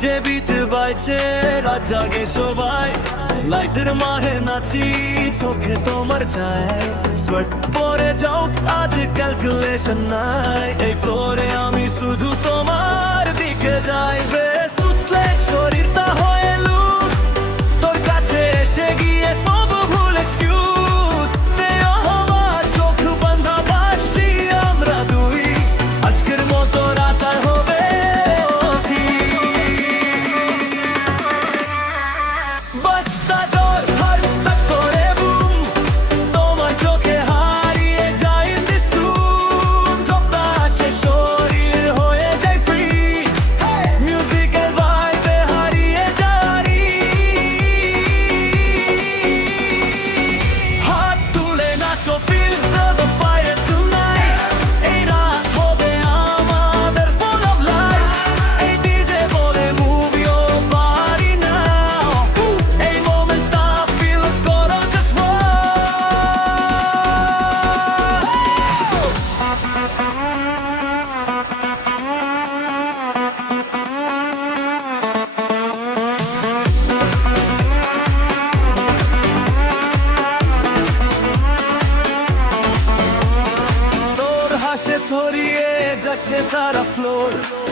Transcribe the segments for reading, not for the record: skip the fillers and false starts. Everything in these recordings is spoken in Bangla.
ডিজে বিট বাজছে, রাত জাগে সবাই, লাইটের মাহে নাচি, চোখে তোমার চাই। সোয়েট পরে যাও, আজ ক্যালকুলেশন নাই, এই ফ্লোরে আমি শুধু তোমার দিকে যাই। বেশ উঠলে শরীরটা হয়ে লুজ, তোর কাছে এসে গিয়ে সব ভুল এক্সকিউজ। চোখ বান্ধা বাসছি আমরা দুই, আজকের মতো রাত আর হবে বস্তা জোর হারটা করে বুম, তোমার চোখে হারিয়ে যায় in this room। যতটা আসে শরীর হয়ে যায় ফ্রি, মিউজিকের ভাইবে হারিয়ে যারি। হাত তুলে নাচো, feel the fire tonight। এই রাত হবে আমাদের full of light। এই ডিজে বলে move your body now। এই মোমেন্টটা feel করো just wow। তোর হাসে ছড়িয়ে যাচ্ছে সারা ফ্লোর,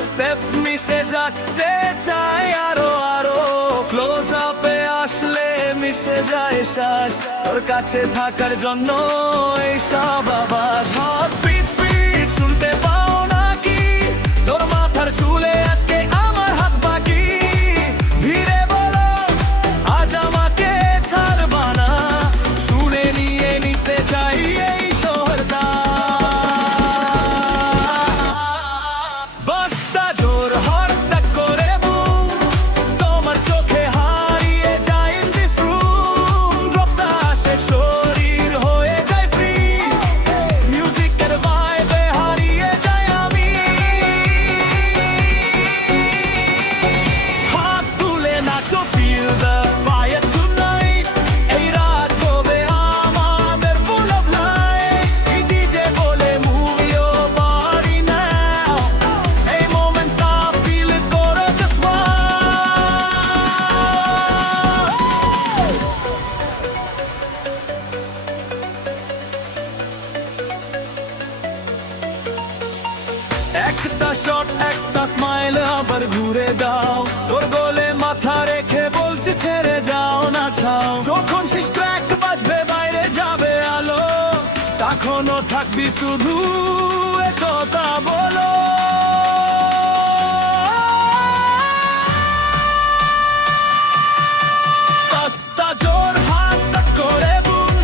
স্টেপ মিশে যাচ্ছে, চাই আরো আরো। ক্লোজ আপে আসলে মিশে যায় শ্বাস, তোর কাছে থাকার জন্য এই সব আবাস। হাত পিট পিট শুনতে পাও নাকি, তোর মাথার চুলে আজকে আমার হাত বাকি। ধীরে বলো আজ আমাকে ছাড়বা না, শুনে নিয়ে নিতে চাই এই শহরটা। বস্তা জোর হরটা করে বুম, তোমার চোখে হারিয়ে যায় in this room। ড্রপটা আসে শরীর হয়ে যায় ফ্রি, মিউজিকের ভাইবে হারিয়ে যাই আমি। হাত তুলে নাচো, feel the fire tonight। এই রাত হবে আমাদের full of light। এই ডিজে বলে move your body now। এই মোমেন্টটা feel করো just wow। একটা শট, একটা স্মাইল, আবার ঘুরে দাও। তোর গোলে মাথা রেখে বলছি ছেড়ে যাও না ছাও। যখন শেষ ট্র্যাক বাজবে বাইরে যাবে আলো, তখনও থাকবি শুধু একথা বলো। বস্তা জোর হাতটা করে বুম,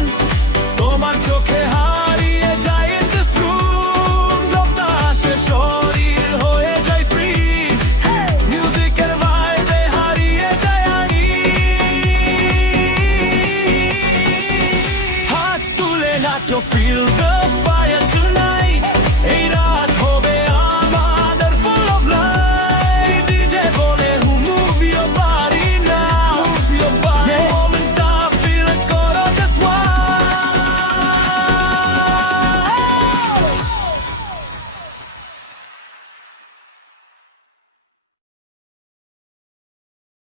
তোমার চোখে হারিয়ে যায় in this room। যতটা আসে শরীর হয়ে যায় ফ্রি, মিউজিকের ভাইবে হারিয়ে যায় আমি। হাত তুলে নাচো, feel the